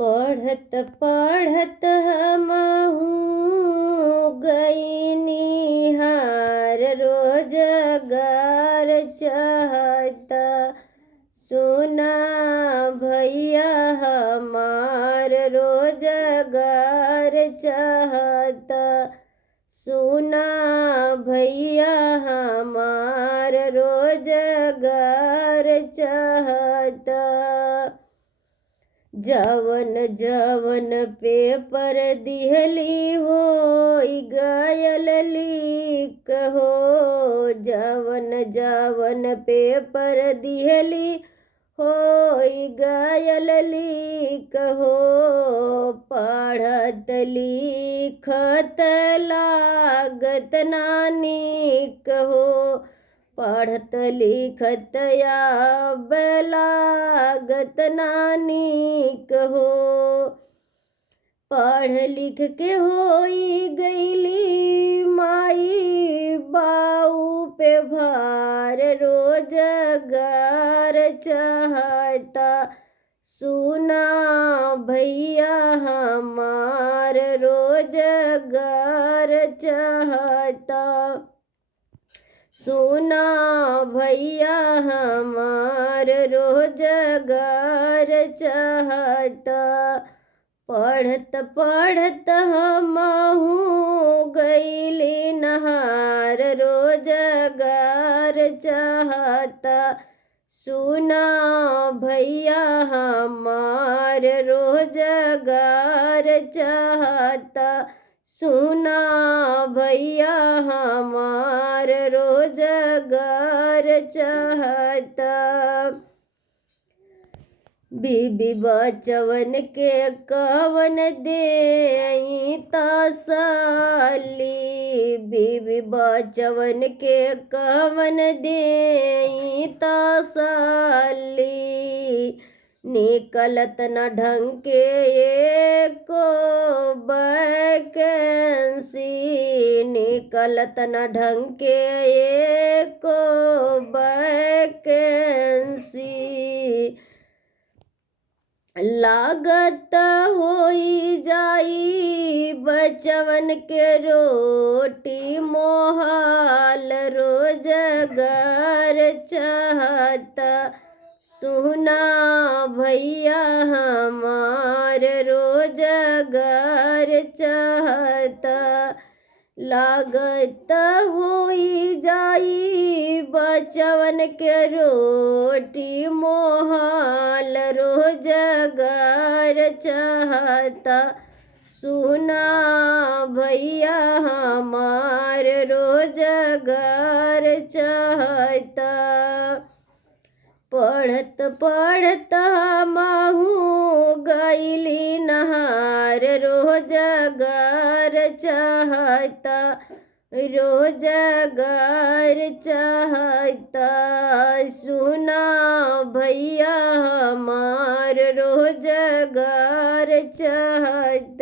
पढ़त पढ़त हमहू गई निहार, रोजगार चाहता सुना भैया हमार, रोजगार चाहता सुना भैया हमार, रोजगार चाहता। जवन जवन पेपर दिहली होई गयल लीक हो, जवन जवन पेपर दिहली होई गयल लीक हो, पढ़त लिखत लागत ना नीक हो, पढ़त लिखत अब लागत ना नीक हो। पढ़ लिख के होई गईली माई बाऊ पे भार, रोजगार चाहता सुना भैया हमार, रोजगार चाहता सुना भैया हमार, रोजगार चाहता। पढ़त पढ़त हमहू गईली नहार, रोजगार चाहता सुना भैया हमार, रोजगार चाहता सुना भैया हमार, रोजगार चाहता। बीबी बचवन के कवन देई तसल्ली, बीबी बचवन के कवन देई तसल्ली, निकलत न ढंग के एको वैकेंसी, निकलत न ढंग के एको वैकेंसी, लागत होई जाई बचवन के रोटी मोहाल, रोजगार चाहता सुना भैया हमार, रोजगार चाहता। लागत होई जाई बचवन के रोटी मोहाल, रोजगार चाहता सुना भैया हमार, रोजगार चाहता। पढ़त पढ़त हमहू गईली नहार, रोजगार चाहता रोजगार चाहता सुना भैया हमार, रोजगार चाहता।